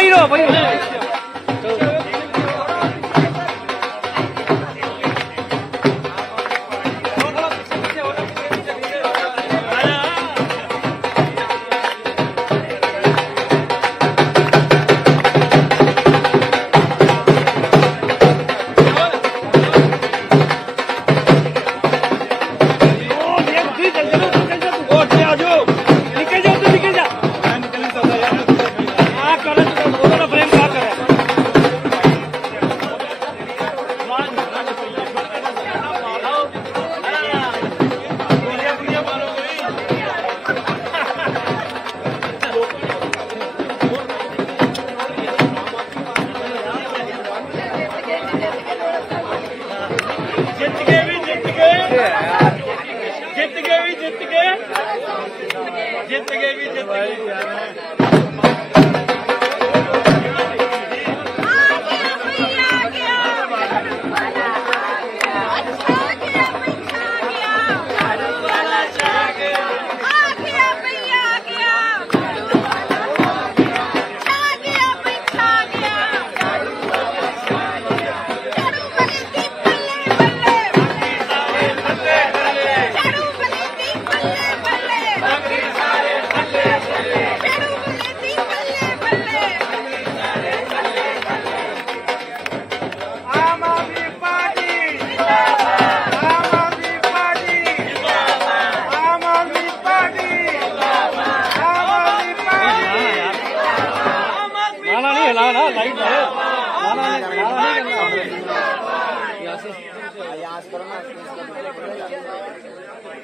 ਵਹੀ ਰਹੋ ਜਿੱਤ ਗਏ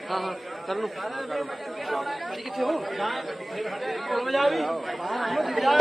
ਹਾਂ ਹਾਂ ਕਰ ਲੋ ਅਜੀ ਕਿੱਥੇ ਹੋ? ਕੋਲ ਮਜਾ ਵੀ। ਬਾਹਰ ਆਓ ਮਜਾ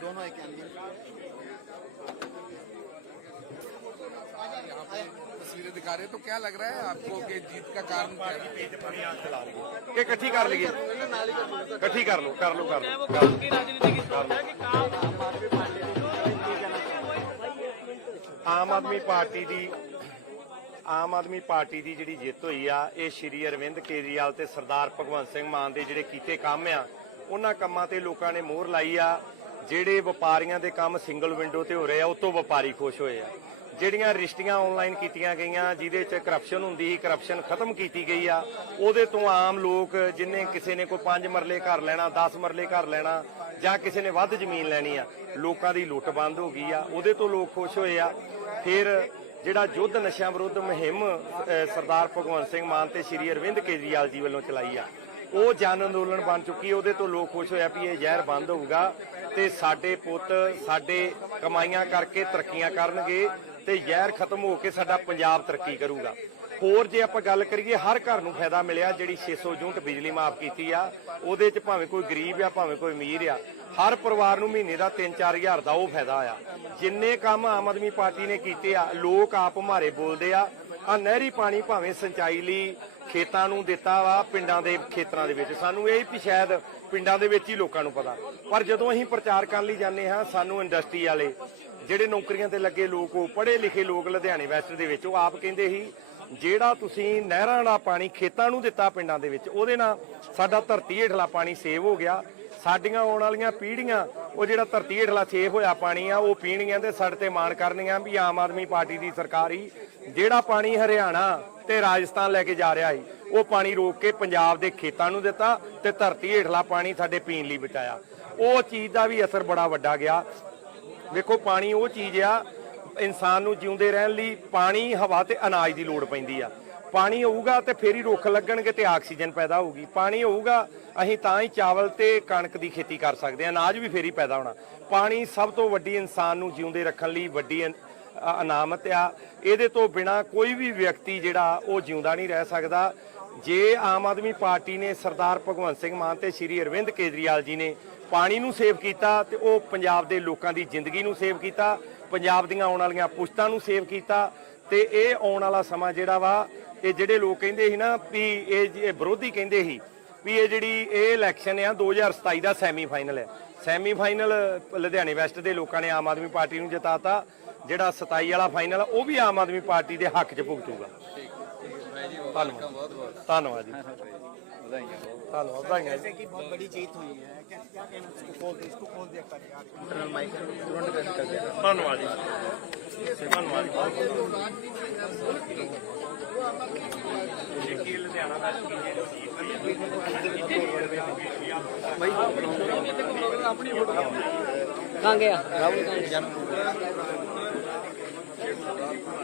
दोनों एक एंगल तस्वीरें दिखा रहे तो क्या लग रहा है आपको कि जीत का कारण क्या है पेज अपनी आंख चला लो कि इकट्ठी कर लिए इकट्ठी कर लो कर लो कर लो ਆਮ ਆਦਮੀ ਪਾਰਟੀ ਦੀ ਆਮ ਆਦਮੀ ਪਾਰਟੀ ਦੀ ਜਿਹੜੀ ਜਿੱਤ ਹੋਈ ਆ ਇਹ ਸ਼੍ਰੀ ਅਰਵਿੰਦ ਕੇਜਰੀਵਾਲ ਤੇ ਸਰਦਾਰ ਭਗਵੰਤ ਸਿੰਘ ਮਾਨ ਦੇ ਜਿਹੜੇ ਕੀਤੇ ਕੰਮ ਆ ਉਹਨਾਂ ਕੰਮਾਂ ਤੇ ਲੋਕਾਂ ਨੇ ਮੋਹਰ ਲਾਈ ਆ ਜਿਹੜੇ ਵਪਾਰੀਆਂ ਦੇ ਕੰਮ ਸਿੰਗਲ ਵਿੰਡੋ ਤੇ ਹੋ ਰਹੇ ਆ, ਉਹ ਤੋਂ ਵਪਾਰੀ ਖੁਸ਼ ਹੋਏ ਆ। ਜਿਹੜੀਆਂ ਰਿਸ਼ਤੀਆਂ ਆਨਲਾਈਨ ਕੀਤੀਆਂ ਗਈਆਂ, ਜਿਹਦੇ 'ਚ ਕਰਪਸ਼ਨ ਹੁੰਦੀ ਸੀ ਕਰਪਸ਼ਨ ਖਤਮ ਕੀਤੀ ਗਈ ਆ, ਉਹਦੇ ਤੋਂ ਆਮ ਲੋਕ ਜਿਨੇ ਕਿਸੇ ਨੇ ਕੋਈ 5 ਮਰਲੇ ਘਰ ਲੈਣਾ 10 ਮਰਲੇ ਘਰ ਲੈਣਾ, ਜਾਂ ਕਿਸੇ ਨੇ ਵੱਧ ਜ਼ਮੀਨ ਲੈਣੀ ਆ, ਲੋਕਾਂ ਦੀ ਲੁੱਟ ਬੰਦ ਹੋ ਗਈ ਆ, ਉਹਦੇ ਤੋਂ ਲੋਕ ਖੁਸ਼ ਹੋਏ ਆ। ਫਿਰ ਜਿਹੜਾ ਯੁੱਧ ਨਸ਼ਿਆਂ ਵਿਰੁੱਧ ਮੁਹਿੰਮ ਸਰਦਾਰ ਭਗਵੰਤ ਸਿੰਘ ਮਾਨ ਤੇ ਸ਼੍ਰੀ ਅਰਵਿੰਦ ਕੇਜਰੀਵਾਲ ਜੀ ਵੱਲੋਂ ਚਲਾਈ ਆ ਉਹ ਜਨ ਅੰਦੋਲਨ ਬਣ ਚੁੱਕੀ ਉਹਦੇ ਤੋਂ ਲੋਕ ਖੁਸ਼ ਹੋਇਆ ਵੀ ਇਹ ਜ਼ਹਿਰ ਬੰਦ ਹੋਊਗਾ ਤੇ ਸਾਡੇ ਪੁੱਤ, ਸਾਡੇ ਕਮਾਈਆਂ ਕਰਕੇ ਤਰੱਕੀਆਂ ਕਰਨਗੇ ਤੇ ਜ਼ਹਿਰ ਖਤਮ ਹੋ ਕੇ ਸਾਡਾ ਪੰਜਾਬ ਤਰੱਕੀ ਕਰੂਗਾ। ਹੋਰ ਜੇ ਆਪਾਂ ਗੱਲ ਕਰੀਏ, ਹਰ ਘਰ ਨੂੰ ਫਾਇਦਾ ਮਿਲਿਆ, ਜਿਹੜੀ 600 ਯੂਨਿਟ ਬਿਜਲੀ ਮਾਫ ਕੀਤੀ ਆ, ਉਹਦੇ ਚ ਭਾਵੇਂ ਕੋਈ ਗਰੀਬ ਆ, ਭਾਵੇਂ ਕੋਈ ਅਮੀਰ ਆ, ਹਰ ਪਰਿਵਾਰ ਨੂੰ ਮਹੀਨੇ ਦਾ 3-4 ਹਜ਼ਾਰ ਦਾ ਉਹ ਫਾਇਦਾ ਆ। ਜਿੰਨੇ ਕੰਮ ਆਮ ਆਦਮੀ ਪਾਰਟੀ ਨੇ ਕੀਤੇ ਆ, ਲੋਕ ਆਪ ਮਾਰੇ ਬੋਲਦੇ ਆ ਆ ਨਹਿਰੀ ਪਾਣੀ ਭਾਵੇਂ ਸਿੰਚਾਈ ਲਈ ਖੇਤਾਂ ਨੂੰ ਦਿੱਤਾ ਵਾ ਪਿੰਡਾਂ ਦੇ ਖੇਤਰਾਂ ਦੇ ਵਿੱਚ। ਸਾਨੂੰ ਇਹ ਵੀ ਸ਼ਾਇਦ ਪਿੰਡਾਂ ਦੇ ਵਿੱਚ ਹੀ ਲੋਕਾਂ ਨੂੰ ਪਤਾ। ਪਰ ਜਦੋਂ ਅਸੀਂ ਪ੍ਰਚਾਰ ਕਰਨ ਲਈ ਜਾਂਦੇ ਹਾਂ, ਸਾਨੂੰ ਇੰਡਸਟਰੀ ਵਾਲੇ, ਜਿਹੜੇ ਨੌਕਰੀਆਂ ਤੇ ਲੱਗੇ ਲੋਕ, ਉਹ ਪੜ੍ਹੇ ਲਿਖੇ ਲੋਕ ਲੁਧਿਆਣੇ ਵੈਸਟ ਦੇ ਵਿੱਚ, ਉਹ ਆਪ ਕਹਿੰਦੇ ਸੀ, ਜਿਹੜਾ ਤੁਸੀਂ ਨਹਿਰਾਂ ਵਾਲਾ ਪਾਣੀ ਖੇਤਾਂ ਨੂੰ ਦਿੱਤਾ ਪਿੰਡਾਂ ਦੇ ਵਿੱਚ, ਉਹਦੇ ਨਾਲ ਸਾਡਾ ਧਰਤੀ ਹੇਠਲਾ ਪਾਣੀ ਸੇਵ ਹੋ ਗਿਆ। ਸਾਡੀਆਂ ਆਉਣ ਵਾਲੀਆਂ ਪੀੜ੍ਹੀਆਂ, ਉਹ ਜਿਹੜਾ ਧਰਤੀ ਹੇਠਲਾ ਸੇਵ ਹੋਇਆ ਪਾਣੀ ਆ, ਉਹ ਪੀਣਗੀਆਂ ਤੇ ਸਾਡੇ ਤੇ ਮਾਣ ਕਰਨਗੀਆਂ ਵੀ ਆਮ ਆਦਮੀ ਪਾਰਟੀ ਦੀ ਸਰਕਾਰ ਹੀ। ਜਿਹੜਾ ਪਾਣੀ ਹਰਿਆਣਾ ਤੇ ਰਾਜਸਥਾਨ ਲੈ ਕੇ ਜਾ ਰਿਹਾ ਸੀ। ਉਹ ਪਾਣੀ ਰੋਕ ਕੇ ਪੰਜਾਬ ਦੇ ਖੇਤਾਂ ਨੂੰ ਦਿੱਤਾ ਤੇ ਧਰਤੀ ਹੇਠਲਾ ਪਾਣੀ ਸਾਡੇ ਪੀਣ ਲਈ ਬਚਾਇਆ। ਉਹ ਚੀਜ਼ ਦਾ ਵੀ ਅਸਰ ਬੜਾ ਵੱਡਾ ਗਿਆ। ਵੇਖੋ, ਪਾਣੀ ਉਹ ਚੀਜ਼ ਆ, ਇਨਸਾਨ ਨੂੰ ਜਿਉਂਦੇ ਰਹਿਣ ਲਈ ਪਾਣੀ, ਹਵਾ ਤੇ ਅਨਾਜ ਦੀ ਲੋੜ ਪੈਂਦੀ ਆ। ਪਾਣੀ ਹੋਊਗਾ ਤੇ ਫੇਰ ਹੀ ਰੁੱਖ ਲੱਗਣਗੇ ਤੇ ਆਕਸੀਜਨ ਪੈਦਾ ਹੋਊਗੀ। ਪਾਣੀ ਹੋਊਗਾ ਅਸੀਂ ਤਾਂ ਹੀ ਚਾਵਲ ਤੇ ਕਣਕ ਦੀ ਖੇਤੀ ਕਰ ਸਕਦੇ ਹਾਂ, ਅਨਾਜ ਵੀ ਫੇਰ ਹੀ ਪੈਦਾ ਹੋਣਾ। ਪਾਣੀ ਸਭ ਤੋਂ ਵੱਡੀ ਇਨਸਾਨ ਨੂੰ ਜਿਉਂਦੇ ਰੱਖਣ ਲਈ ਵੱਡੀ ਅਨਾਮਤ ਆ। ਇਹਦੇ ਤੋਂ ਬਿਨਾ ਕੋਈ ਵੀ ਵਿਅਕਤੀ ਜਿਹੜਾ, ਉਹ ਜਿਉਂਦਾ ਨਹੀਂ ਰਹਿ ਸਕਦਾ। ਜੇ ਆਮ ਆਦਮੀ ਪਾਰਟੀ ਨੇ ਸਰਦਾਰ ਭਗਵੰਤ ਸਿੰਘ ਮਾਨ ਤੇ ਸ਼੍ਰੀ ਅਰਵਿੰਦ ਕੇਜਰੀਵਾਲ ਜੀ ਨੇ ਪਾਣੀ ਨੂੰ ਸੇਵ ਕੀਤਾ ਤੇ ਉਹ ਪੰਜਾਬ ਦੇ ਲੋਕਾਂ ਦੀ ਜ਼ਿੰਦਗੀ ਨੂੰ ਸੇਵ ਕੀਤਾ, ਪੰਜਾਬ ਦੀਆਂ ਆਉਣ ਵਾਲੀਆਂ ਪੁਸ਼ਤਾਂ ਨੂੰ ਸੇਵ ਕੀਤਾ, ਤੇ ਇਹ ਆਉਣ ਵਾਲਾ ਸਮਾਂ ਜਿਹੜਾ ਵਾ, ਇਹ ਜਿਹੜੇ ਲੋਕ ਕਹਿੰਦੇ ਸੀ ਨਾ ਵੀ ਇਹ ਵਿਰੋਧੀ ਕਹਿੰਦੇ ਸੀ ਵੀ ਇਹ ਜਿਹੜੀ ਇਹ ਇਲੈਕਸ਼ਨ ਆ 2027 ਦਾ ਸੈਮੀ ਫਾਈਨਲ ਹੈ। ਸੈਮੀ ਫਾਈਨਲ ਲੁਧਿਆਣੇ ਵੈਸਟ ਦੇ ਲੋਕਾਂ ਨੇ ਆਮ ਆਦਮੀ ਪਾਰਟੀ ਨੂੰ ਜਿਤਾਤਾ। ਜਿਹੜਾ 27 ਵਾਲਾ ਫਾਈਨਲ ਉਹ ਵੀ ਆਮ ਆਦਮੀ ਪਾਰਟੀ ਦੇ ਹੱਕ 'ਚ ਭੁਗਤੂਗਾ ਧੰਨਵਾਦ ਧੰਨਵਾਦ ਜੀ ਧੰਨਵਾਦ ਵਧਾਈਆਂ ਜੀ। की बहुत बड़ी जीत हुई है क्या क्या कहना इसको खोल दे इसको खोल दिया कर यार ਧੰਨਵਾਦ ਜੀ ਧੰਨਵਾਦ ਕਹਾਂ ਗਿਆ ਰਾਹੁਲ ਗਾਂਧੀ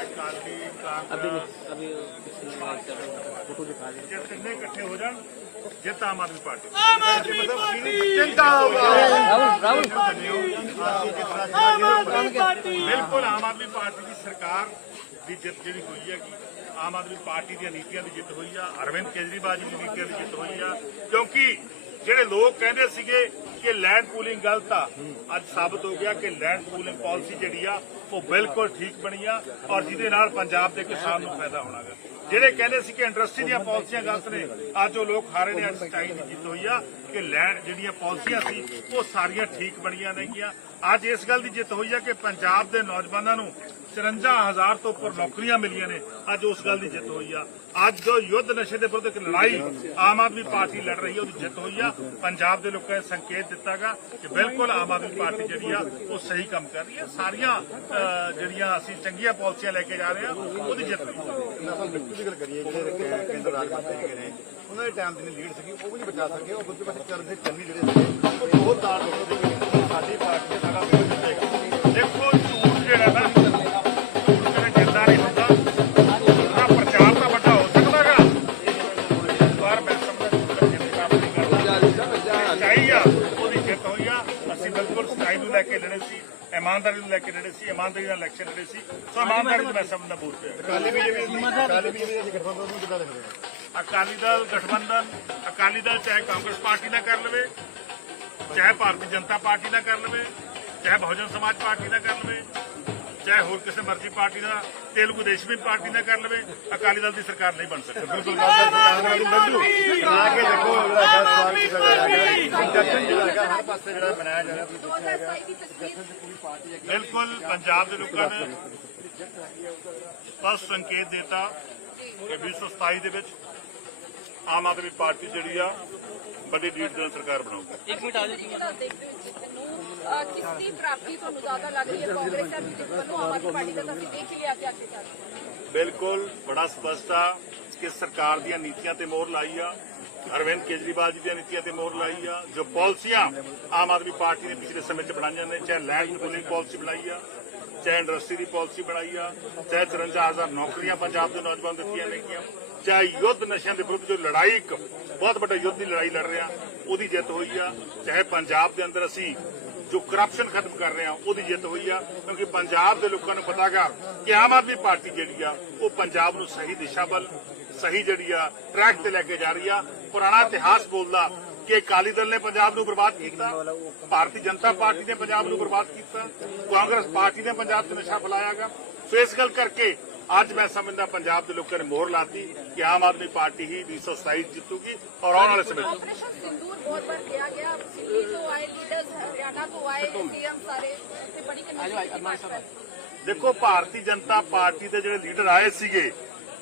अभी अभी फ़ोटो दिखा कितने इकट्ठे हो जाए? जितना तो आम आदमी पार्टी। बिल्कुल आम आदमी पार्टी की सरकार की जित जी हुई है ਆਮ ਆਦਮੀ ਪਾਰਟੀ ਦੀਆਂ ਨੀਤੀਆਂ ਦੀ ਜਿੱਤ ਹੋਈ ਆ, ਅਰਵਿੰਦ ਕੇਜਰੀਵਾਲ ਜੀ ਦੀ ਨੀਤੀਆਂ ਦੀ ਜਿੱਤ ਹੋਈ ਆ। ਕਿਉਂਕਿ ਜਿਹੜੇ ਲੋਕ ਕਹਿੰਦੇ ਸੀਗੇ ਕਿ ਲੈਂਡ ਪੂਲਿੰਗ ਗਲਤ ਆ, ਅੱਜ ਸਾਬਤ ਹੋ ਗਿਆ ਕਿ ਲੈਂਡ ਪੂਲਿੰਗ ਪਾਲਿਸੀ ਜਿਹੜੀ ਆ, ਉਹ ਬਿਲਕੁਲ ਠੀਕ ਬਣੀ ਆ ਔਰ ਜਿਹਦੇ ਨਾਲ ਪੰਜਾਬ ਦੇ ਕਿਸਾਨ ਨੂੰ ਫਾਇਦਾ ਹੋਣਾਗਾ ਜਿਹੜੇ ਕਹਿੰਦੇ ਸੀ ਕਿ ਇੰਡਸਟਰੀ ਦੀਆਂ ਪਾਲਿਸੀਆਂ ਗਲਤ ਨੇ, ਅੱਜ ਉਹ ਲੋਕ ਹਾਰੇ ਨੇ, ਅੱਜ ਸੱਚਾਈ ਦੀ ਜਿੱਤ ਹੋਈ ਆ ਕਿ ਲੈਂਡ ਜਿਹੜੀਆਂ ਪਾਲਿਸੀਆਂ ਸੀ, ਉਹ ਸਾਰੀਆਂ ਠੀਕ ਬਣੀਆਂ ਨੇਗੀਆਂ। ਅੱਜ ਇਸ ਗੱਲ ਦੀ ਜਿੱਤ ਹੋਈ ਆ ਕਿ ਪੰਜਾਬ ਦੇ ਨੌਜਵਾਨਾਂ ਨੂੰ 54000 ਤੋਂ ਉੱਪਰ ਨੌਕਰੀਆਂ ਮਿਲੀਆਂ ਨੇ। ਅੱਜ ਉਸ ਗੱਲ ਦੀ ਜਿੱਤ ਹੋਈ ਆ। ਅੱਜ ਜੋ ਯੁੱਧ ਨਸ਼ੇ ਦੇ ਵਿਰੁੱਧ ਇੱਕ ਲੜਾਈ ਆਮ ਆਦਮੀ ਪਾਰਟੀ ਲੜ ਰਹੀ ਹੈ ਉਹਦੀ ਜਿੱਤ ਹੋਈ ਆ। ਪੰਜਾਬ ਦੇ ਲੋਕਾਂ ਨੇ ਸੰਕੇਤ ਦਿੱਤਾਗਾ ਕਿ ਬਿਲਕੁਲ ਆਮ ਆਦਮੀ ਪਾਰਟੀ ਜਿਹੜੀ ਆ, ਉਹ ਸਹੀ ਕੰਮ ਕਰ ਰਹੀ ਹੈ ਸਾਰੀਆਂ ਜਿਹੜੀਆਂ ਅਸੀਂ ਚੰਗੀਆਂ ਪਾਲਿਸੀਆਂ ਲੈ ਕੇ ਜਾ ਰਹੇ ਆ, ਉਹਦੀ ਜਿੱਤ ਹੋਈ ਗੱਲ ਕਰੀਏ, ਜਿਹੜੇ ਕੇਂਦਰ ਰਾਜ ਮੰਤਰੀ ਹੈਗੇ ਨੇ, ਉਹਨਾਂ ਦੇ ਟਾਈਮ ਦੀ ਲੀਡ ਸੀਗੀ, ਉਹ ਵੀ ਨਹੀਂ ਬਚਾ ਸਕੇ। ਉਹ ਬੁੱਧ ਬੱਚੇ ਚੱਲਦੇ ਚੰਨੀ ਜਿਹੜੇ ਸੀਗੇ, ਉਹ ਬਹੁਤ ਤਾਰ ਲੈ ਕੇ ਲੜੇ ਸੀ ਇਮਾਨਦਾਰੀ ਨੂੰ ਲੈ ਕੇ ਲੜੇ ਸੀ ਇਮਾਨਦਾਰੀ ਨਾਲ ਇਲੈਕਸ਼ਨ ਲੜੇ ਸੀ। ਸੋ ਇਮਾਨਦਾਰੀ ਦਾ ਮੈਸੇਜ ਦਾ ਬੋਲ ਰਿਹਾ ਕਾਲੀ ਬੀਜੇਪੀ ਕਾਲੀ ਬੀਜੇਪੀ ਦੇ ਗਠਬੰਧਨ ਨੂੰ ਕਿੱਦਾਂ ਦੇਖਦੇ ਹੋ? ਅਕਾਲੀ ਦਲ ਗਠਬੰਧਨ ਅਕਾਲੀ ਦਲ ਚਾਹੇ ਕਾਂਗਰਸ ਪਾਰਟੀ ਨਾਲ ਕਰ ਲਵੇ ਚਾਹੇ ਭਾਰਤੀ ਜਨਤਾ ਪਾਰਟੀ ਨਾਲ ਕਰ ਲਵੇ ਚਾਹੇ ਬਹੁਜਨ ਸਮਾਜ ਪਾਰਟੀ ਨਾਲ ਕਰ ਲਵੇ ਚਾਹੇ ਹੋਰ ਕਿਸੇ ਮਰਜ਼ੀ ਪਾਰਟੀ ਨਾਲ ਤੇਲਗੂ ਦੇਸ਼ਮੀ ਪਾਰਟੀ ਨਾਲ ਕਰ ਲਵੇ ਅਕਾਲੀ ਦਲ ਦੀ ਸਰਕਾਰ ਨਹੀਂ ਬਣ ਸਕਦੀ। ਬਿਲਕੁਲ ਲਾ ਕੇ ਦੇਖੋ ਜਿਹੜਾ ਹੈਗਾ ਸਵਾਲ ਗਿਆ। ਹੈਗਾ ਹਰ ਪਾਸੇ ਜਿਹੜਾ ਬਣਾਇਆ ਜਾ ਰਿਹਾ ਤੁਸੀਂ ਦੇਖਿਆ ਹੈਗਾ। ਬਿਲਕੁਲ ਪੰਜਾਬ ਦੇ ਲੋਕਾਂ ਨੇ ਬਸ ਸੰਕੇਤ ਦਿੱਤਾ ਕਿ 2027 ਦੇ ਵਿੱਚ ਆਮ ਆਦਮੀ ਪਾਰਟੀ ਜਿਹੜੀ ਆ ਵੱਡੀ ਲੀਡ ਦੇ ਨਾਲ ਸਰਕਾਰ ਬਣਾਊਗੀ। ਇੱਕ ਮਿੰਟ ਆ ਜਾਓ ਕਿਸ ਦੀ ਪ੍ਰਾਪਤੀ ਤੁਹਾਨੂੰ ਜ਼ਿਆਦਾ ਲੱਗ ਰਹੀ ਹੈ? ਕਾਂਗਰਸ ਜਾਂ ਬੀਜੇਪੀ ਵੱਲੋਂ ਆਮ ਆਦਮੀ ਪਾਰਟੀ ਦਾ ਤਾਂ ਅਸੀਂ ਦੇਖ ਲਿਆ ਕਿ ਆਖਿਰ ਕਰ ਬਿਲਕੁਲ ਬੜਾ ਸਪਸ਼ਟ ਆ ਕਿ ਸਰਕਾਰ ਦੀਆਂ ਨੀਤੀਆਂ ਤੇ ਮੋਹਰ ਲਾਈ ਆ। ਅਰਵਿੰਦ ਕੇਜਰੀਵਾਲ ਜੀ ਦੀਆਂ ਨੀਤੀਆਂ ਤੇ ਮੋਹਰ ਲਾਈ ਆ। ਜੋ ਪਾਲਿਸੀਆਂ ਆਮ ਆਦਮੀ ਪਾਰਟੀ ਨੇ ਪਿਛਲੇ ਸਮੇਂ 'ਚ ਬਣਾਈਆਂ ਨੇ, ਚਾਹੇ ਲੈਂਡ ਪੂਲਿੰਗ ਪਾਲਿਸੀ ਬਣਾਈ ਆ, ਚਾਹੇ ਇੰਡਸਟਰੀ ਦੀ ਪਾਲਿਸੀ ਬਣਾਈ ਆ, ਚਾਹੇ 54000 ਨੌਕਰੀਆਂ ਪੰਜਾਬ ਦੇ ਨੌਜਵਾਨ ਦਿੱਤੀਆਂ ਨੇਗੀਆਂ ਚਾਹੇ ਯੁੱਧ ਨਸ਼ਿਆਂ ਦੇ ਵਿਰੁੱਧ ਜੋ ਲੜਾਈ ਇੱਕ ਬਹੁਤ ਵੱਡਾ ਯੁੱਧ ਦੀ ਲੜਾਈ ਲੜ ਰਹੇ ਆ ਉਹਦੀ ਜਿੱਤ ਹੋਈ ਆ। ਚਾਹੇ ਪੰਜਾਬ ਦੇ ਅੰਦਰ ਅਸੀਂ ਜੋ ਕਰਪਸ਼ਨ ਖਤਮ ਕਰ ਰਹੇ ਆ, ਉਹਦੀ ਜਿੱਤ ਹੋਈ ਆ। ਕਿਉਂਕਿ ਪੰਜਾਬ ਦੇ ਲੋਕਾਂ ਨੂੰ ਪਤਾਗਾ ਕਿ ਆਮ ਆਦਮੀ ਪਾਰਟੀ ਜਿਹੜੀ ਆ, ਉਹ ਪੰਜਾਬ ਨੂੰ ਸਹੀ ਦਿਸ਼ਾ ਵੱਲ, ਸਹੀ ਜਿਹੜੀ ਆ ਟਰੈਕ ਤੇ ਲੈ ਕੇ ਜਾ ਰਹੀ ਆ। ਪੁਰਾਣਾ ਇਤਿਹਾਸ ਬੋਲਦਾ ਕਿ ਅਕਾਲੀ ਦਲ ਨੇ ਪੰਜਾਬ ਨੂੰ ਬਰਬਾਦ ਕੀਤਾ, ਭਾਰਤੀ ਜਨਤਾ ਪਾਰਟੀ ਨੇ ਪੰਜਾਬ ਨੂੰ ਬਰਬਾਦ ਕੀਤਾ, ਕਾਂਗਰਸ ਪਾਰਟੀ ਨੇ ਪੰਜਾਬ 'ਚ ਨਸ਼ਾ ਫੈਲਾਇਆਗਾ। ਸੋ ਇਸ ਗੱਲ ਕਰਕੇ ਅੱਜ ਮੈਂ ਸਮਝਦਾ ਪੰਜਾਬ ਦੇ ਲੋਕਾਂ ਨੇ ਮੋਹਰ ਲਾਤੀ ਕਿ ਆਮ ਆਦਮੀ ਪਾਰਟੀ ਹੀ 2027 ਜਿੱਤੂਗੀ ਔਰ ਆਉਣ ਵਾਲੇ ਸਮੇਂ 'ਚ। ਹਰਿਆਣਾ ਤੋਂ ਆਏ ਸੀਐਮ ਸਾਰੇ ਤੇ ਬੜੀ ਕਮਿਟੀ ਭਾਜਪਾ ਦੀ। ਦੇਖੋ ਭਾਰਤੀ ਜਨਤਾ ਪਾਰਟੀ ਦੇ ਜਿਹੜੇ ਲੀਡਰ ਆਏ ਸੀਗੇ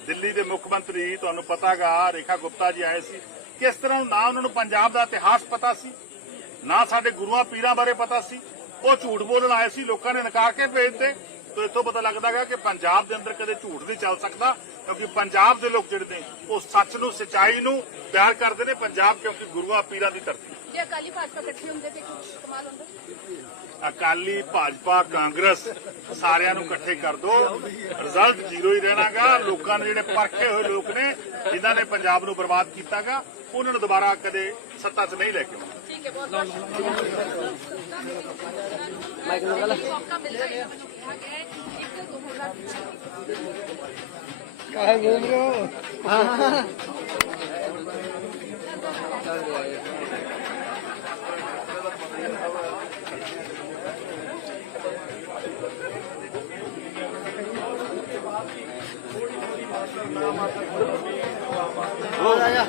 ਦਿੱਲੀ ਦੇ ਮੁੱਖ ਮੰਤਰੀ ਤੁਹਾਨੂੰ ਪਤਾਗਾ ਰੇਖਾ ਗੁਪਤਾ ਜੀ ਆਏ ਸੀ ਕਿਸ ਤਰ੍ਹਾਂ ਨਾ ਉਹਨਾਂ ਨੂੰ ਪੰਜਾਬ ਦਾ ਇਤਿਹਾਸ ਪਤਾ ਸੀ ਨਾ ਸਾਡੇ ਗੁਰੂਆਂ ਪੀਰਾਂ ਬਾਰੇ ਪਤਾ ਸੀ ਉਹ ਝੂਠ ਬੋਲਣ ਆਏ ਸੀ ਲੋਕਾਂ ਨੇ ਨਕਾਰ ਕੇ ਭੇਜਦੇ ਤੋਂ ਇੱਥੋਂ ਪਤਾ ਲੱਗਦਾ ਹੈ ਕਿ ਪੰਜਾਬ ਦੇ ਅੰਦਰ ਕਦੇ ਝੂਠ ਨਹੀਂ ਚੱਲ ਸਕਦਾ ਕਿਉਂਕਿ ਪੰਜਾਬ ਦੇ ਲੋਕ ਜਿਹੜੇ ਨੇ ਉਹ ਸੱਚ ਨੂੰ ਸਚਾਈ ਨੂੰ ਪਿਆਰ ਕਰਦੇ ਨੇ ਪੰਜਾਬ ਕਿਉਂਕਿ ਗੁਰੂਆਂ ਪੀਰਾਂ ਦੀ ਧਰਤੀ। ਜੇ ਅਕਾਲੀ ਭਾਜਪਾ ਇਕੱਠੇ ਹੁੰਦੇ ਤੇ ਕੁਝ ਕਮਾਲ ਹੁੰਦਾ? ਅਕਾਲੀ ਭਾਜਪਾ ਕਾਂਗਰਸ ਸਾਰਿਆਂ ਨੂੰ ਇਕੱਠੇ ਕਰ ਦੋ। ਰਿਜ਼ਲਟ ਜ਼ੀਰੋ ਹੀ ਰਹਿਣਾਗਾ। ਲੋਕਾਂ ਨੇ ਜਿਹੜੇ ਪਰਖੇ ਹੋਏ ਲੋਕ ਨੇ ਜਿਨ੍ਹਾਂ ਨੇ ਪੰਜਾਬ ਨੂੰ ਬਰਬਾਦ ਕੀਤਾਗਾ ਉਹਨਾਂ ਨੂੰ ਦੁਬਾਰਾ ਕਦੇ ਸੱਤਾ 'ਚ ਨਹੀਂ ਲੈ ਕੇ ਆਉਣਾ। ਠੀਕ ਹੈ ਬਹੁਤ ਬਹੁਤ ਮਾਈਕ ਨਾਲ ਮੌਕਾ ਮਿਲਦਾ ਹੈ ਮੈਨੂੰ ਕਿਹਾ ਗਿਆ ਹੈ ਇੱਕ ਦੋ ਹਜ਼ਾਰ ਕਾਹ ਘੂਮ ਰਹੇ ਹੋ। ਹੋ ਜਾ।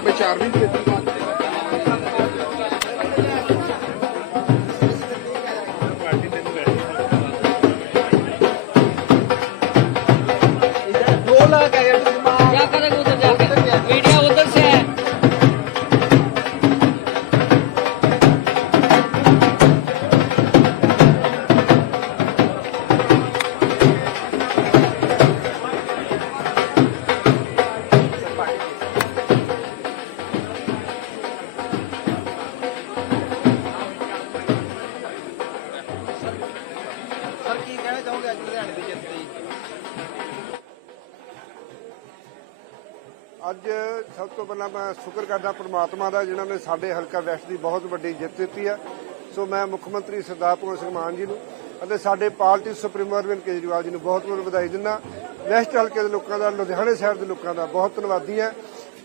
ਵਿਚਾਰ ਨਹੀਂ ਦਿੱਤਾ ਦਾ, ਜਿਨ੍ਹਾਂ ਨੇ ਸਾਡੇ ਹਲਕਾ ਵੈਸਟ ਦੀ ਬਹੁਤ ਵੱਡੀ ਜਿੱਤ ਦਿੱਤੀ ਹੈ। ਸੋ ਮੈਂ ਮੁੱਖ ਮੰਤਰੀ ਸਰਦਾਰ ਭਗਵੰਤ ਸਿੰਘ ਮਾਨ ਜੀ ਨੂੰ ਅਤੇ ਸਾਡੇ ਪਾਰਟੀ ਸੁਪਰੀਮੋ ਅਰਵਿੰਦ ਕੇਜਰੀਵਾਲ ਜੀ ਨੂੰ ਬਹੁਤ ਬਹੁਤ ਵਧਾਈ ਦਿੰਦਾ ਵੈਸਟ ਹਲਕੇ ਦੇ ਲੋਕਾਂ ਦਾ, ਲੁਧਿਆਣੇ ਸ਼ਹਿਰ ਦੇ ਲੋਕਾਂ ਦਾ ਬਹੁਤ ਧੰਨਵਾਦੀ ਹੈ,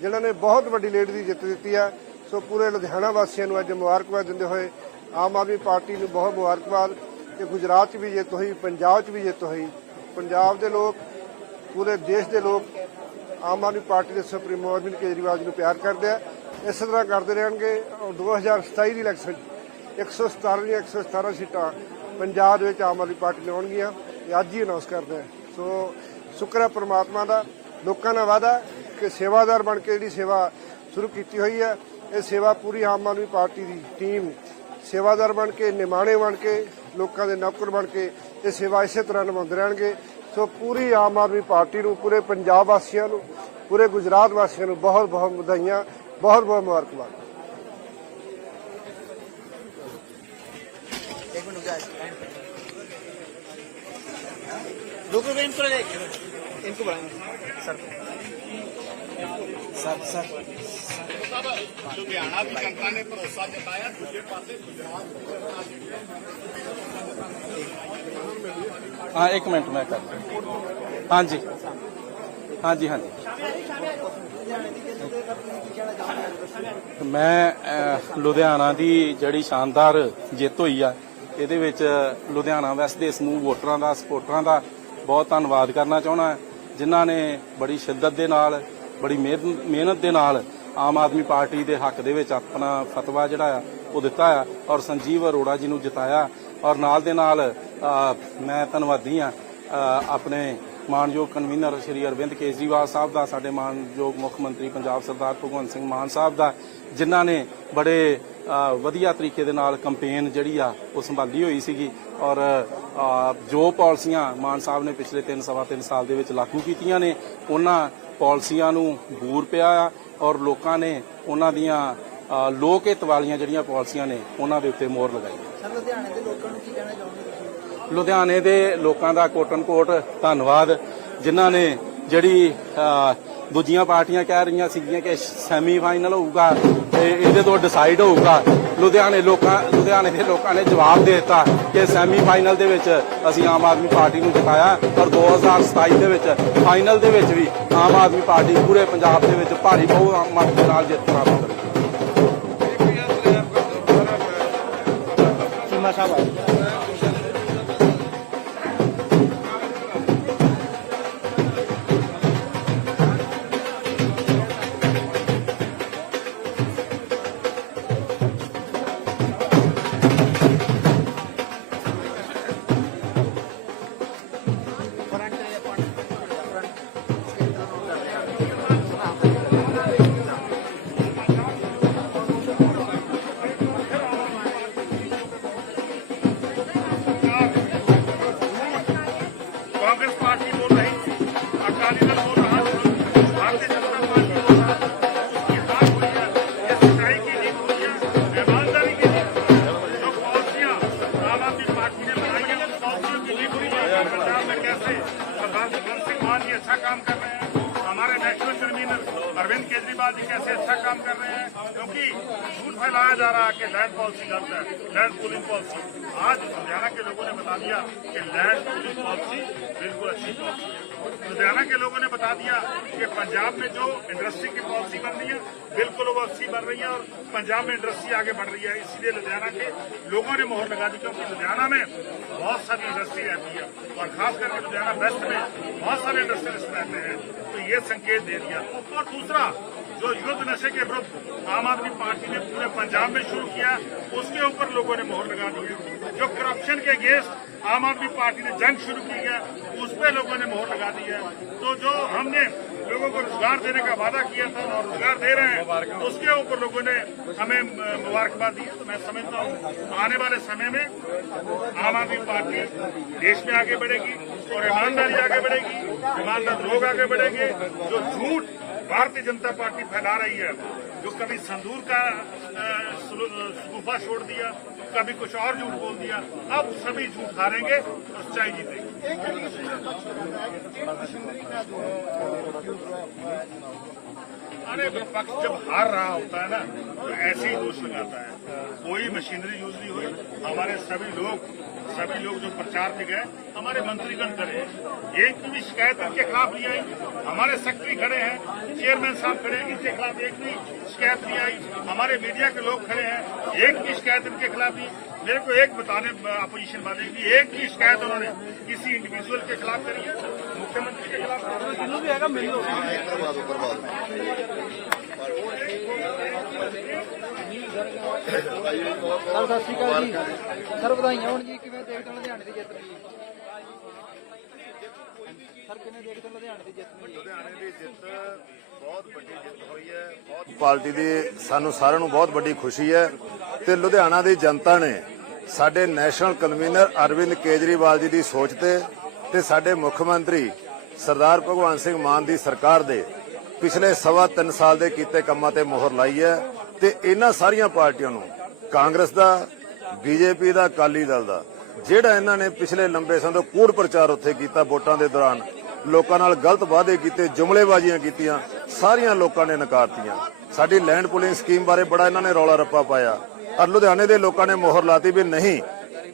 ਜਿਨ੍ਹਾਂ ਨੇ ਬਹੁਤ ਵੱਡੀ ਲੀਡ ਦੀ ਜਿੱਤ ਦਿੱਤੀ ਹੈ। ਸੋ ਪੂਰੇ ਲੁਧਿਆਣਾ ਵਾਸੀਆਂ ਨੂੰ ਅੱਜ ਮੁਬਾਰਕਬਾਦ ਦਿੰਦੇ ਹੋਏ ਆਮ ਆਦਮੀ ਪਾਰਟੀ ਨੂੰ ਬਹੁਤ ਮੁਬਾਰਕਬਾਦ ਕਿ ਗੁਜਰਾਤ 'ਚ ਵੀ ਜਿੱਤ ਹੋਈ, ਪੰਜਾਬ 'ਚ ਵੀ ਜਿੱਤ ਹੋਈ। ਪੰਜਾਬ ਦੇ ਲੋਕ, ਪੂਰੇ ਦੇਸ਼ ਦੇ ਲੋਕ ਆਮ ਆਦਮੀ ਪਾਰਟੀ ਦੇ ਸੁਪਰੀਮੋ ਅਰਵਿੰਦ ਕੇਜਰੀਵਾਲ ਜੀ ਨੂੰ ਪਿਆਰ ਕਰਦੇ ਆ। ਇਸੇ ਤਰ੍ਹਾਂ ਕਰਦੇ ਰਹਿਣਗੇ। ਔਰ 2027 ਦੀ ਇਲੈਕਸ਼ਨ 'ਚ 117 ਦੀਆਂ 117 ਸੀਟਾਂ ਪੰਜਾਬ ਦੇ ਵਿੱਚ ਆਮ ਆਦਮੀ ਪਾਰਟੀ ਨੂੰ ਇਹ ਅੱਜ ਹੀ ਅਨਾਉਂਸ ਕਰਦੇ ਆ। ਸੋ, ਸ਼ੁਕਰ ਹੈ ਪ੍ਰਮਾਤਮਾ ਦਾ, ਲੋਕਾਂ ਦਾ ਵਾਅਦਾ ਕਿ ਸੇਵਾਦਾਰ ਬਣ ਕੇ ਜਿਹੜੀ ਸੇਵਾ ਸ਼ੁਰੂ ਕੀਤੀ ਹੋਈ ਹੈ ਇਹ ਸੇਵਾ ਪੂਰੀ ਆਮ ਆਦਮੀ ਪਾਰਟੀ ਦੀ ਟੀਮ ਸੇਵਾਦਾਰ ਬਣ ਕੇ, ਨਿਮਾਣੇ ਬਣ ਕੇ, ਲੋਕਾਂ ਦੇ ਨੌਕਰ ਬਣ ਕੇ ਇਹ ਸੇਵਾ ਇਸੇ ਤਰ੍ਹਾਂ ਨਿਭਾਉਂਦੇ ਰਹਿਣਗੇ। ਸੋ, ਪੂਰੀ ਆਮ ਆਦਮੀ ਪਾਰਟੀ ਨੂੰ, ਪੂਰੇ ਪੰਜਾਬ ਵਾਸੀਆਂ ਨੂੰ, ਪੂਰੇ ਗੁਜਰਾਤ ਵਾਸੀਆਂ ਨੂੰ ਬਹੁਤ ਬਹੁਤ ਵਧਾਈਆਂ। बहुत बहुत मुबारकबाद। रुक इनको इनको सर सर सर लुधियाना की जनता ने भरोसा जताया गुजरात हाँ एक मिनट मैं कर हाँ जी। हाँ जी हाँ जी। ਮੈਂ ਲੁਧਿਆਣਾ ਦੀ ਜਿਹੜੀ ਸ਼ਾਨਦਾਰ ਜਿੱਤ ਹੋਈ ਆ, ਇਹਦੇ ਵਿੱਚ ਲੁਧਿਆਣਾ ਵੈਸਟ ਦੇ ਸਮੂਹ ਵੋਟਰਾਂ ਦਾ ਸਪੋਰਟਰਾਂ ਦਾ ਬਹੁਤ ਧੰਨਵਾਦ ਕਰਨਾ ਚਾਹੁੰਦਾ ਜਿਨ੍ਹਾਂ ਨੇ ਬੜੀ ਸ਼ਿੱਦਤ ਦੇ ਨਾਲ, ਬੜੀ ਮਿਹਨ- ਮਿਹਨਤ ਦੇ ਨਾਲ ਆਮ ਆਦਮੀ ਪਾਰਟੀ ਦੇ ਹੱਕ ਦੇ ਵਿੱਚ ਆਪਣਾ ਫਤਵਾ ਜਿਹੜਾ ਆ, ਉਹ ਦਿੱਤਾ ਆ, ਔਰ ਸੰਜੀਵ ਅਰੋੜਾ ਜੀ ਨੂੰ ਜਿਤਾਇਆ, ਔਰ ਨਾਲ ਦੇ ਨਾਲ ਮੈਂ ਧੰਨਵਾਦੀ ਆ ਆਪਣੇ ਮਾਨਯੋਗ ਕਨਵੀਨਰ ਸ਼੍ਰੀ ਅਰਵਿੰਦ ਕੇਜਰੀਵਾਲ ਸਾਹਿਬ ਦਾ, ਸਾਡੇ ਮਾਨਯੋਗ ਮੁੱਖ ਮੰਤਰੀ ਪੰਜਾਬ ਸਰਦਾਰ ਭਗਵੰਤ ਸਿੰਘ ਮਾਨ ਸਾਹਿਬ ਦਾ, ਜਿਨ੍ਹਾਂ ਨੇ ਬੜੇ ਵਧੀਆ ਤਰੀਕੇ ਦੇ ਨਾਲ ਕੰਪੇਨ ਜਿਹੜੀ ਆ, ਉਹ ਸੰਭਾਲੀ ਹੋਈ ਸੀਗੀ। ਔਰ ਜੋ ਪਾਲਿਸੀਆਂ ਮਾਨ ਸਾਹਿਬ ਨੇ ਪਿਛਲੇ 3 ਸਵਾ 3 ਸਾਲ ਦੇ ਵਿੱਚ ਲਾਗੂ ਕੀਤੀਆਂ ਨੇ, ਉਹਨਾਂ ਪਾਲਿਸੀਆਂ ਨੂੰ ਬੂਰ ਪਿਆ ਆ ਔਰ ਲੋਕਾਂ ਨੇ ਉਹਨਾਂ ਦੀਆਂ ਲੋਕ ਹਿੱਤ ਵਾਲੀਆਂ ਜਿਹੜੀਆਂ ਪਾਲਿਸੀਆਂ ਨੇ, ਉਹਨਾਂ ਦੇ ਉੱਤੇ ਮੋਹਰ ਲਗਾਈ। ਸਰ, ਲੁਧਿਆਣੇ ਦੇ ਲੋਕਾਂ ਨੂੰ ਕੀ ਕਹਿਣਾ ਚਾਹੁੰਦੇ ਲੁਧਿਆਣੇ ਦੇ ਲੋਕਾਂ ਦਾ ਕੋਟਨ ਕੋਟ ਧੰਨਵਾਦ ਜਿਨ੍ਹਾਂ ਨੇ ਜਿਹੜੀ ਦੂਜੀਆਂ ਪਾਰਟੀਆਂ ਕਹਿ ਰਹੀਆਂ ਸੀਗੀਆਂ ਕਿ ਸੈਮੀ ਫਾਈਨਲ ਹੋਊਗਾ ਤੇ ਇਹਦੇ ਤੋਂ ਡਿਸਾਈਡ ਹੋਊਗਾ। ਲੁਧਿਆਣੇ ਲੋਕਾਂ ਲੁਧਿਆਣੇ ਦੇ ਲੋਕਾਂ ਨੇ ਜਵਾਬ ਦੇ ਦਿੱਤਾ ਕਿ ਸੈਮੀ ਫਾਈਨਲ ਦੇ ਵਿੱਚ ਅਸੀਂ ਆਮ ਆਦਮੀ ਪਾਰਟੀ ਨੂੰ ਜਿਤਾਇਆ ਔਰ 2027 ਦੇ ਵਿੱਚ ਫਾਈਨਲ ਦੇ ਵਿੱਚ ਵੀ ਆਮ ਆਦਮੀ ਪਾਰਟੀ ਪੂਰੇ ਪੰਜਾਬ ਦੇ ਵਿੱਚ ਭਾਰੀ ਬਹੁਮਤ ਦੇ ਨਾਲ ਜਿੱਤ ਪ੍ਰਾਪਤ ਕਰੇਗੀ ਸਾਹਿਬ बन रही है और पंजाब में इंडस्ट्री आगे बढ़ रही है। इसलिए लुधियाना के लोगों ने मोहर लगा दी, क्योंकि लुधियाना में बहुत सारी इंडस्ट्री रहती है और खास करके लुधियाना वेस्ट में बहुत सारे इंडस्ट्रियलिस्ट रहते हैं। तो ये संकेत दे दिया। और दूसरा, जो युद्ध नशे के विरुद्ध आम आदमी पार्टी ने पूरे पंजाब में शुरू किया, उसके ऊपर लोगों ने मोहर लगा दी जो करप्शन के अगेंस्ट आम आदमी पार्टी ने जंग शुरू की है, उस पर लोगों ने मोहर लगा दी है। तो जो हमने लोगों को रोज़गार देने का वादा किया था और रोज़गार दे रहे हैं उसके ऊपर लोगों ने हमें मुबारकबाद दी। है तो मैं समझता हूँ आने वाले समय में आम आदमी पार्टी देश में आगे बढ़ेगी और ईमानदारी आगे बढ़ेगी ईमानदार लोग आगे बढ़ेंगे। जो झूठ भारतीय जनता पार्टी फैला रही है जो कभी संदूर का अ, छोड़ दिया कभी कुछ और झूठ बोल दिया अब सभी झूठ हारेंगे तो सच्चाई जीतेगी। अरे विपक्ष जब हार रहा होता है ना तो ऐसे ही दोष लगाता है। कोई मशीनरी यूज़ नहीं हुई हमारे सभी लोग सभी लोग जो प्रचार पे गए हमारे मंत्रीगण खड़े हैं। एक की भी शिकायत इनके खिलाफ नहीं आई? हमारे सेक्रेटरी खड़े हैं चेयरमैन साहब खड़े हैं इनके खिलाफ एक भी शिकायत नहीं आई। हमारे मीडिया के लोग खड़े हैं एक भी शिकायत इनके खिलाफ नहीं। मेरे को एक बताने अपोजिशन वाले की एक भी शिकायत उन्होंने किसी इंडिविजुअल के खिलाफ करी है मुख्यमंत्री के खिलाफ करी है। ਸਰ, ਸਤਿ ਸ਼੍ਰੀ ਅਕਾਲ ਜੀ। ਸਰ, ਵਧਾਈਆਂ ਹੋਣ ਜੀ। ਕਿਵੇਂ ਦੇਖਦੇ ਹੋ ਲੁਧਿਆਣੇ ਦੀ ਜਿੱਤ ਨੂੰ ਸਰ, ਕਿਵੇਂ ਦੇਖਦੇ ਹੋ ਲੁਧਿਆਣੇ ਦੀ ਜਿੱਤ ਨੂੰ ਲੁਧਿਆਣੇ ਦੀ ਜਿੱਤ ਬਹੁਤ ਵੱਡੀ ਜਿੱਤ ਹੋਈ ਹੈ, ਬਹੁਤ ਪਾਰਟੀ ਦੀ ਸਾਨੂੰ ਸਾਰਿਆਂ ਨੂੰ ਬਹੁਤ ਵੱਡੀ ਖੁਸ਼ੀ ਹੈ ਤੇ ਲੁਧਿਆਣਾ ਦੀ ਜਨਤਾ ਨੇ ਸਾਡੇ ਨੈਸ਼ਨਲ ਕਨਵੀਨਰ ਅਰਵਿੰਦ ਕੇਜਰੀਵਾਲ ਜੀ ਦੀ ਸੋਚ ਤੇ ਤੇ ਸਾਡੇ ਮੁੱਖ ਮੰਤਰੀ ਸਰਦਾਰ ਭਗਵੰਤ ਸਿੰਘ ਮਾਨ ਦੀ ਸਰਕਾਰ ਦੇ ਪਿਛਲੇ ਸਵਾ ਤਿੰਨ ਸਾਲ ਦੇ ਕੀਤੇ ਕੰਮਾਂ ਤੇ ਮੋਹਰ ਲਾਈ ਹੈ। ਤੇ ਇਹਨਾਂ ਸਾਰੀਆਂ ਪਾਰਟੀਆਂ ਨੂੰ, ਕਾਂਗਰਸ ਦਾ, ਬੀਜੇਪੀ ਦਾ, ਅਕਾਲੀ ਦਲ ਦਾ, ਜਿਹੜਾ ਇਹਨਾਂ ਨੇ ਪਿਛਲੇ ਲੰਬੇ ਸਮੇਂ ਤੋਂ ਕੂੜ ਪ੍ਰਚਾਰ ਉੱਥੇ ਕੀਤਾ ਵੋਟਾਂ ਦੇ ਦੌਰਾਨ, ਲੋਕਾਂ ਨਾਲ ਗਲਤ ਵਾਅਦੇ ਕੀਤੇ, ਜੁਮਲੇਬਾਜ਼ੀਆਂ ਕੀਤੀਆਂ, ਸਾਰੀਆਂ ਲੋਕਾਂ ਨੇ ਨਕਾਰਤੀਆਂ। ਸਾਡੀ ਲੈਂਡ ਪੁਲਿੰਗ ਸਕੀਮ ਬਾਰੇ ਬੜਾ ਇਹਨਾਂ ਨੇ ਰੌਲਾ ਰੱਪਾ ਪਾਇਆ। ਔਰ ਲੁਧਿਆਣੇ ਦੇ ਲੋਕਾਂ ਨੇ ਮੋਹਰ ਲਾਤੀ ਵੀ ਨਹੀਂ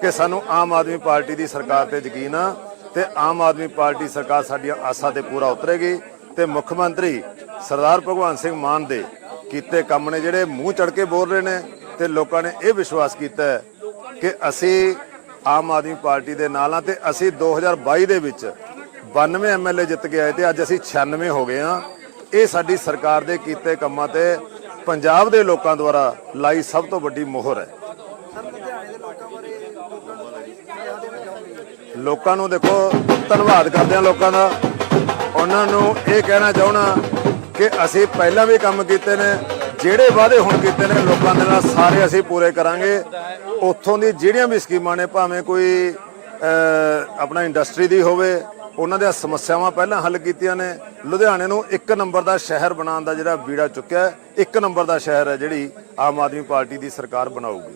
ਕਿ ਸਾਨੂੰ ਆਮ ਆਦਮੀ ਪਾਰਟੀ ਦੀ ਸਰਕਾਰ ਤੇ ਯਕੀਨ ਆ ਤੇ ਆਮ ਆਦਮੀ ਪਾਰਟੀ ਸਰਕਾਰ ਸਾਡੀਆਂ ਆਸਾਂ ਤੇ ਪੂਰਾ ਉਤਰੇਗੀ ਤੇ ਮੁੱਖ ਮੰਤਰੀ ਸਰਦਾਰ ਭਗਵੰਤ ਸਿੰਘ ਮਾਨ ਦੇ ਕੀਤੇ ਕੰਮ ਨੇ ਜਿਹੜੇ ਮੂੰਹ ਚੜ ਕੇ ਬੋਲ ਰਹੇ ਨੇ ਤੇ ਲੋਕਾਂ ਨੇ ਇਹ ਵਿਸ਼ਵਾਸ ਕੀਤਾ ਕਿ ਅਸੀਂ ਆਮ ਆਦਮੀ ਪਾਰਟੀ ਦੇ ਨਾਲ ਆ ਤੇ ਅਸੀਂ 2022 ਦੇ ਵਿੱਚ 92 ਐਮਐਲਏ ਜਿੱਤ ਕੇ ਆਏ ਤੇ ਅੱਜ ਅਸੀਂ 96 ਹੋ ਗਏ ਆ ਇਹ ਸਾਡੀ ਸਰਕਾਰ ਦੇ ਕੀਤੇ ਕੰਮਾਂ ਤੇ ਪੰਜਾਬ ਦੇ ਲੋਕਾਂ ਦੁਆਰਾ ਲਾਈ ਸਭ ਤੋਂ ਵੱਡੀ ਮੋਹਰ ਹੈ। ਲੋਕਾਂ ਨੂੰ ਲੋਕਾਂ ਨੂੰ ਦੇਖੋ, ਧੰਨਵਾਦ ਕਰਦੇ ਆ ਲੋਕਾਂ ਦਾ। ਉਹਨਾਂ ਨੂੰ ਇਹ ਕਹਿਣਾ ਚਾਹਣਾ ਕਿ ਅਸੀਂ ਪਹਿਲਾਂ ਵੀ ਕੰਮ ਕੀਤੇ ਨੇ, ਜਿਹੜੇ ਵਾਅਦੇ ਹੁਣ ਕੀਤੇ ਨੇ, ਲੋਕਾਂ ਦੇ ਨਾਲ ਸਾਰੇ ਅਸੀਂ ਪੂਰੇ ਕਰਾਂਗੇ। ਉੱਥੋਂ ਦੀ ਜਿਹੜੀਆਂ ਵੀ ਸਕੀਮਾਂ ਨੇ, ਭਾਵੇਂ ਕੋਈ ਆਪਣਾ ਇੰਡਸਟਰੀ ਦੀ ਹੋਵੇ, ਉਹਨਾਂ ਦੀਆਂ ਸਮੱਸਿਆਵਾਂ ਪਹਿਲਾਂ ਹੱਲ ਕੀਤੀਆਂ ਨੇ। ਲੁਧਿਆਣੇ ਨੂੰ ਇੱਕ ਨੰਬਰ ਦਾ ਸ਼ਹਿਰ ਬਣਾਉਣ ਦਾ ਜਿਹੜਾ ਬੀੜਾ ਚੁੱਕਿਆ ਇੱਕ ਨੰਬਰ ਦਾ ਸ਼ਹਿਰ ਹੈ ਜਿਹੜੀ ਆਮ ਆਦਮੀ ਪਾਰਟੀ ਦੀ ਸਰਕਾਰ ਬਣਾਊਗੀ।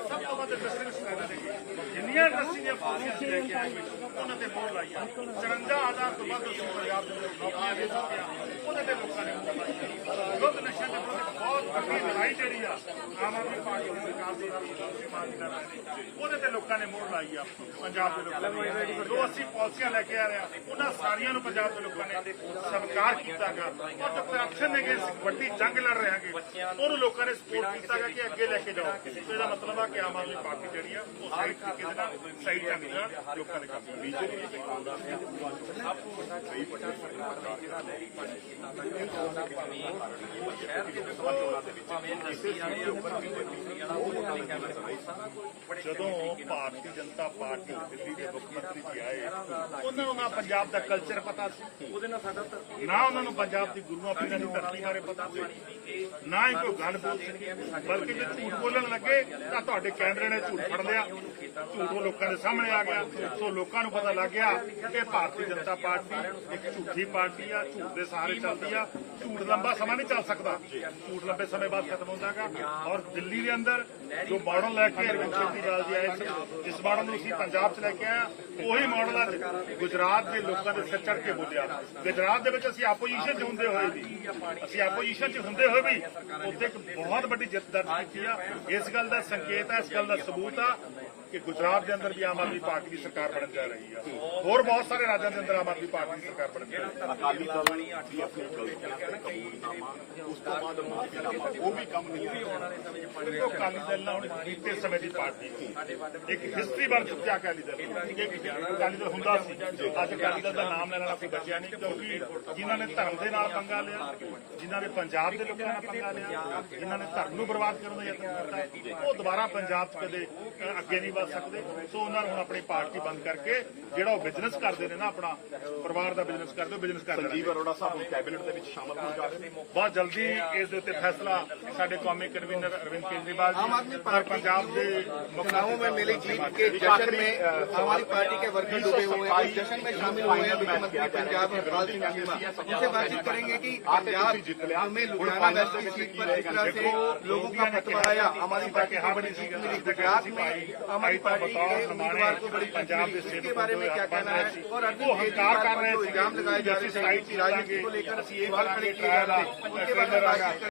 ਸਭ ਤੋਂ ਵੱਧ ਇੰਡਸਟਰੀ ਸਟੈਂਡ ਦੇ ਜਿੰਨੀਆਂ ਇੰਡਸਟਰੀ ਦੀਆਂ ਪਾਲਿਸੀਆਂ ਲੈ ਕੇ ਆਏ ਉਹਨਾਂ ਤੇ ਮੋਹਰ ਲਾਈ ਆ 54000 ਤੋਂ ਵੱਧ ਅਸੀਂ ਪੰਜਾਬ ਦੇ ਵਿੱਚ ਨੌਕਰੀਆਂ ਦੇ ਚੁੱਕੇ ਆ ਉਹਦੇ ਤੇ ਲੋਕਾਂ ਨੇ ਮੋਹਰ ਲਾਈ ਆ ਦੁੱਧ ਨਸ਼ੇ ਦੇ ਵਿਰੁੱਧ ਲੜਾਈ ਜਿਹੜੀ ਆ ਆਮ ਆਦਮੀ ਪਾਰਟੀ ਦੀ ਸਰਕਾਰ ਦੇ ਨਾਲ ਮਾਨ ਕਰ ਰਹੇ ਨੇ ਉਹਦੇ ਤੇ ਲੋਕਾਂ ਨੇ ਮੋਹਰ ਲਾਈ ਆ ਪੰਜਾਬ ਦੇ ਲੋਕਾਂ ਨੇ ਜੋ ਅਸੀਂ ਪਾਲਿਸੀਆਂ ਲੈ ਕੇ ਆ ਰਹੇ ਆ ਉਹਨਾਂ ਸਾਰੀਆਂ ਨੂੰ ਪੰਜਾਬ ਦੇ ਲੋਕਾਂ ਨੇ ਸਵੀਕਾਰ ਕੀਤਾਗਾ ਔਰ ਜੋ ਕਰਪਸ਼ਨ ਦੇ ਅਗੇਂਸਟ ਵੱਡੀ ਜੰਗ ਲੜ ਰਹੇ ਹੈਗੇ ਉਹਨੂੰ ਲੋਕਾਂ ਨੇ ਸਪੋਰਟ ਕੀਤਾਗਾ ਕਿ ਅੱਗੇ ਲੈ ਕੇ ਜਾਓ ਇਹਦਾ ਮਤਲਬ ਆ ਕਿ ਆਮ ਆਦਮੀ ਪਾਰਟੀ ਜਿਹੜੀ ਆ ਉਹ ਸਹੀ ਤਰੀਕੇ ਦੇ ਨਾਲ ਸਹੀ ਢੰਗ ਦੇ ਨਾਲ ਲੋਕਾਂ ਦੇ ਕੰਮ ਬੀਜੇਪੀ ਜਦੋਂ ਭਾਰਤੀ ਜਨਤਾ ਪਾਰਟੀ ਦਿੱਲੀ ਦੇ ਮੁੱਖ ਮੰਤਰੀ ਜੀ ਆਏ ਉਹਨਾਂ ਨੂੰ ਨਾ ਪੰਜਾਬ ਦਾ ਕਲਚਰ ਪਤਾ ਸੀ। ਉਹਦੇ ਨਾਲ ਸਾਡਾ ਨਾ ਉਹਨਾਂ ਨੂੰ ਪੰਜਾਬ ਦੀ ਗੁਰੂਆਂ ਪੀਰਾਂ ਦੀ ਧਰਤੀ ਬਾਰੇ ਪਤਾ ਸੀ। ਨਾ ਹੀ ਕੋਈ ਗੱਲ ਬੋਲ ਸਕੇ। ਬਲਕਿ ਜੇ ਝੂਠ ਬੋਲਣ ਲੱਗੇ ਤਾਂ ਤੁਹਾਡੇ ਕੈਮਰੇ ਨੇ ਝੂਠ ਫੜ ਲਿਆ। ਝੂਠ ਉਹ ਲੋਕਾਂ ਦੇ ਸਾਹਮਣੇ ਆ ਗਿਆ। ਸੋ ਲੋਕਾਂ ਨੂੰ ਪਤਾ ਲੱਗ ਗਿਆ ਕਿ ਭਾਰਤੀ ਜਨਤਾ ਪਾਰਟੀ ਇੱਕ ਝੂਠੀ ਪਾਰਟੀ ਆ ਝੂਠ ਦੇ ਸਹਾਰੇ ਚੱਲਦੀ ਆ। ਝੂਠ ਲੰਬਾ ਸਮਾਂ ਨਹੀਂ ਚੱਲ ਸਕਦਾ। ਝੂਠ ਲੰਬੇ ਸਮੇਂ ਬਾਅਦ ਖਤਮ ਹੁੰਦਾਗਾ ਔਰ ਦਿੱਲੀ ਦੇ ਅੰਦਰ ਜੋ ਮਾਡਲ ਲੈ ਕੇ ਅਰਵਿੰਦ ਕੇਜਰੀਵਾਲ ਜੀ ਆਏ ਸੀ, ਜਿਸ ਮਾਡਲ ਨੂੰ ਅਸੀਂ ਪੰਜਾਬ 'ਚ ਲੈ ਕੇ ਆਇਆ ਉਹੀ ਮਾਡਲ ਅੱਜ ਗੁਜਰਾਤ ਦੇ ਲੋਕਾਂ ਦੇ ਸਿਰ ਚੜ ਕੇ ਬੋਲਿਆ। ਗੁਜਰਾਤ ਦੇ ਵਿੱਚ ਅਸੀਂ ਆਪੋਜੀਸ਼ਨ 'ਚ ਹੁੰਦੇ ਹੋਏ ਵੀ, ਅਸੀਂ ਆਪੋਜੀਸ਼ਨ 'ਚ ਹੁੰਦੇ ਹੋਏ ਵੀ ਉੱਥੇ ਇੱਕ ਬਹੁਤ ਵੱਡੀ ਜਿੱਤ ਦਰਜ ਕੀਤੀ ਆ। ਇਸ ਗੱਲ ਦਾ ਸੰਕੇਤ ਆ, ਇਸ ਗੱਲ ਦਾ ਸਬੂਤ ਆ ਕਿ ਗੁਜਰਾਤ ਦੇ ਅੰਦਰ ਵੀ ਆਮ ਆਦਮੀ ਪਾਰਟੀ ਦੀ ਸਰਕਾਰ ਬਣਨ ਜਾ ਰਹੀ ਆ। ਹੋਰ ਬਹੁਤ ਸਾਰੇ ਰਾਜਾਂ ਦੇ ਅੰਦਰ ਆਮ ਆਦਮੀ ਪਾਰਟੀ ਦੀ ਸਰਕਾਰ ਬਣਨ ਜਾ ਰਹੀ ਆ। ਅਕਾਲੀ ਦਲ ਨੇ ਆਪਣੀ ਕਬੂਲਨਾਮਾ ਉਸ ਤੋਂ ਬਾਅਦ ਮਾਫੀਨਾਮਾ ਉਹ ਵੀ ਕੰਮ ਨਹੀਂ ਹੋਣਾ ਦੇਖੋ ਅਕਾਲੀ ਦਲ ਨਾਲ ਹੁਣ ਬੀਤੇ ਸਮੇਂ ਦੀ ਪਾਰਟੀ ਸੀ। ਇੱਕ ਹਿਸਟਰੀ ਬਣ ਚੁੱਕਿਆ ਅਕਾਲੀ ਦਲ ਅਕਾਲੀ ਦਲ ਹੁੰਦਾ ਸੀ। ਅੱਜ ਅਕਾਲੀ ਦਲ ਦਾ ਨਾਮ ਲੈਣ ਵਾਲਾ ਕੋਈ ਬਚਿਆ ਨਹੀਂ ਕਿਉਂਕਿ ਜਿਨ੍ਹਾਂ ਨੇ ਧਰਮ ਦੇ ਨਾਲ ਪੰਗਾ ਲਿਆ ਜਿਨ੍ਹਾਂ ਨੇ ਪੰਜਾਬ ਦੇ ਲੋਕਾਂ ਨਾਲ ਪੰਗਾ ਲਿਆ ਜਿਨ੍ਹਾਂ ਨੇ ਧਰਮ ਨੂੰ ਬਰਬਾਦ ਕਰਨ ਦਾ ਯਤਨ ਕੀਤਾ ਉਹ ਦੁਬਾਰਾ ਪੰਜਾਬ 'ਚ ਕਦੇ ਅੱਗੇ ਨਹੀਂ ਵੱਧ ਸਕਦੇ ਸੋ ਉਹਨਾਂ ਨੂੰ ਹੁਣ ਆਪਣੀ ਪਾਰਟੀ ਬੰਦ ਕਰਕੇ ਜਿਹੜਾ ਉਹ ਬਿਜ਼ਨਸ ਕਰਦੇ ਨੇ ਨਾ ਆਪਣਾ ਪਰਿਵਾਰ ਦਾ ਬਿਜ਼ਨਸ ਕਰਦੇ ਉਹ ਬਿਜ਼ਨਸ ਕਰਦੇ ਸੰਜੀਵ ਅਰੋੜਾ ਸਾਹਿਬ ਨੂੰ ਕੈਬਨਿਟ ਦੇ ਵਿੱਚ ਸ਼ਾਮਲ ਹੋ ਜਾ ਰਹੇ ਨੇ ਬਹੁਤ ਜਲਦੀ ਇਸ ਦੇ ਉੱਤੇ ਫੈਸਲਾ ਸਾਡੇ ਕੌਮੀ ਕਨਵੀਨਰ ਅਰਵਿੰਦ ਕੇਜਰੀਵਾਲ ਜੀ ਔਰ ਪੰਜਾਬ ਦੇ ਮੁੱਖ चुनावों में मिली जीत के जश्न में हमारी पार्टी के वर्कर डूबे हुए हैं इस जश्न में शामिल हुए हैं मुख्यमंत्री पंजाब हरपाल सिंह चीमा उनसे बातचीत करेंगे कि पंजाब में लुधियाना वेस्ट की सीट पर जिस तरह से लोगों का फतवा आया हमारी पार्टी को बड़ी जीत मिली गुजरात में हमारी पार्टी के उम्मीदवार को बड़ी जीत मिली इसके बारे में क्या कहना है और अरविंद केजरीवाल पर जो इल्जाम लगाए जा रहे थे कि राजनीति को लेकर सवाल खड़े किए जा रहे थे उनके बारे में बातचीत